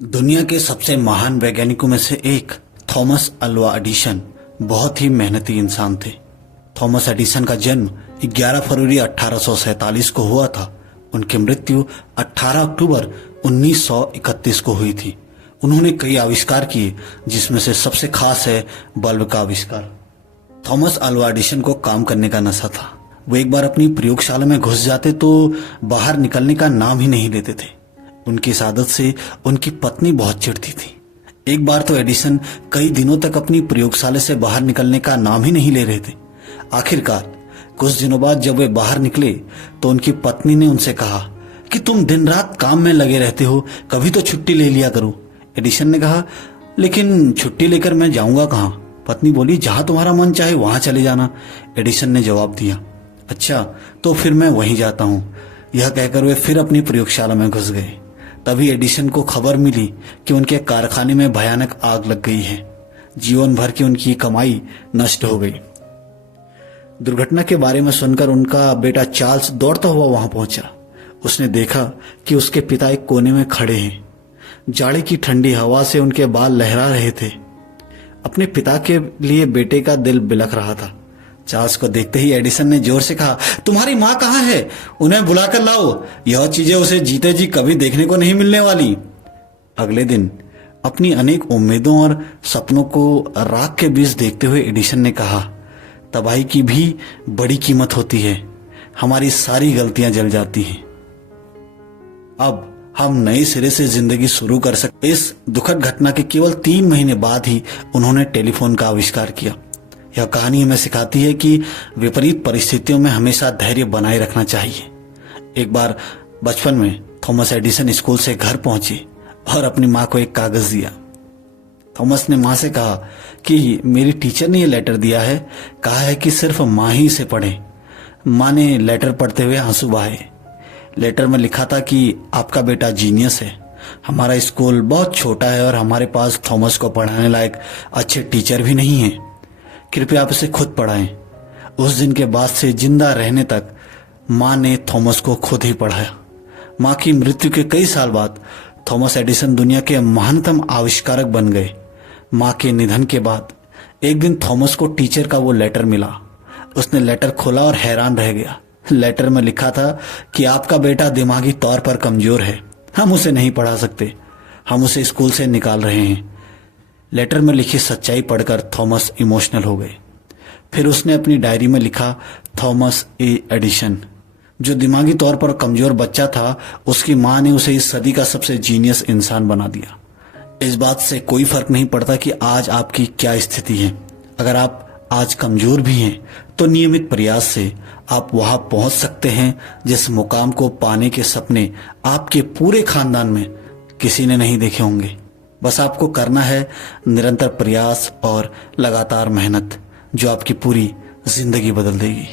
दुनिया के सबसे महान वैज्ञानिकों में से एक थॉमस अल्वा एडिसन बहुत ही मेहनती इंसान थे। थॉमस एडिसन का जन्म 11 फरवरी 1847 को हुआ था। उनकी मृत्यु 18 अक्टूबर 1931 को हुई थी। उन्होंने कई आविष्कार किए, जिसमें से सबसे खास है बल्ब का आविष्कार। थॉमस अल्वा एडिसन को काम करने का नशा था। वो एक बार अपनी प्रयोगशाला में घुस जाते तो बाहर निकलने का नाम ही नहीं लेते थे। उनकी इस आदत से उनकी पत्नी बहुत चिढ़ती थी। एक बार तो एडिसन कई दिनों तक अपनी प्रयोगशाला से बाहर निकलने का नाम ही नहीं ले रहे थे। आखिरकार कुछ दिनों बाद जब वे बाहर निकले तो उनकी पत्नी ने उनसे कहा कि तुम दिन रात काम में लगे रहते हो, कभी तो छुट्टी ले लिया करो। एडिसन ने कहा, लेकिन छुट्टी लेकर मैं जाऊंगा कहाँ? पत्नी बोली, जहां तुम्हारा मन चाहे वहां चले जाना। एडिसन ने जवाब दिया, अच्छा तो फिर मैं वहीं जाता हूं। यह कहकर वे फिर अपनी प्रयोगशाला में घुस गए। तभी एडिसन को खबर मिली कि उनके कारखाने में भयानक आग लग गई है। जीवन भर की उनकी कमाई नष्ट हो गई। दुर्घटना के बारे में सुनकर उनका बेटा चार्ल्स दौड़ता हुआ वहां पहुंचा। उसने देखा कि उसके पिता एक कोने में खड़े हैं। जाड़े की ठंडी हवा से उनके बाल लहरा रहे थे। अपने पिता के लिए बेटे का दिल बिलख रहा था। चार्ल्स को देखते ही एडिसन ने जोर से कहा, तुम्हारी माँ कहाँ है? उन्हें बुलाकर लाओ। यह चीजें उसे जीते जी कभी देखने को नहीं मिलने वाली। अगले दिन अपनी अनेक उम्मीदों और सपनों को राख के बीच देखते हुए एडिसन ने कहा, तबाही की भी बड़ी कीमत होती है। हमारी सारी गलतियां जल जाती हैं। अब हम नए सिरे से जिंदगी शुरू कर सकते। इस दुखद घटना के केवल 3 महीने बाद ही उन्होंने टेलीफोन का आविष्कार किया। यह कहानी हमें सिखाती है कि विपरीत परिस्थितियों में हमेशा धैर्य बनाए रखना चाहिए। एक बार बचपन में थॉमस एडिसन स्कूल से घर पहुंचे और अपनी माँ को एक कागज दिया। थॉमस ने माँ से कहा कि मेरी टीचर ने यह लेटर दिया है, कहा है कि सिर्फ माँ ही इसे पढ़े। माँ ने लेटर पढ़ते हुए आंसू बहाए। लेटर में लिखा था कि आपका बेटा जीनियस है। हमारा स्कूल बहुत छोटा है और हमारे पास थॉमस को पढ़ाने लायक अच्छे टीचर भी नहीं हैं। कृपया आप इसे खुद पढ़ाएं। उस दिन के बाद से जिंदा रहने तक माँ ने थॉमस को खुद ही पढ़ाया। माँ की मृत्यु के कई साल बाद थॉमस एडिसन दुनिया के महानतम आविष्कारक बन गए। माँ के निधन के बाद एक दिन थॉमस को टीचर का वो लेटर मिला। उसने लेटर खोला और हैरान रह गया। लेटर में लिखा था कि आपका बेटा दिमागी तौर पर कमजोर है, हम उसे नहीं पढ़ा सकते, हम उसे स्कूल से निकाल रहे हैं। लेटर में लिखी सच्चाई पढ़कर थॉमस इमोशनल हो गए। फिर उसने अपनी डायरी में लिखा, थॉमस ए एडिसन, जो दिमागी तौर पर कमजोर बच्चा था, उसकी माँ ने उसे इस सदी का सबसे जीनियस इंसान बना दिया। इस बात से कोई फर्क नहीं पड़ता कि आज आपकी क्या स्थिति है। अगर आप आज कमजोर भी हैं तो नियमित प्रयास से आप वहां पहुंच सकते हैं जिस मुकाम को पाने के सपने आपके पूरे खानदान में किसी ने नहीं देखे होंगे। बस आपको करना है निरंतर प्रयास और लगातार मेहनत, जो आपकी पूरी जिंदगी बदल देगी।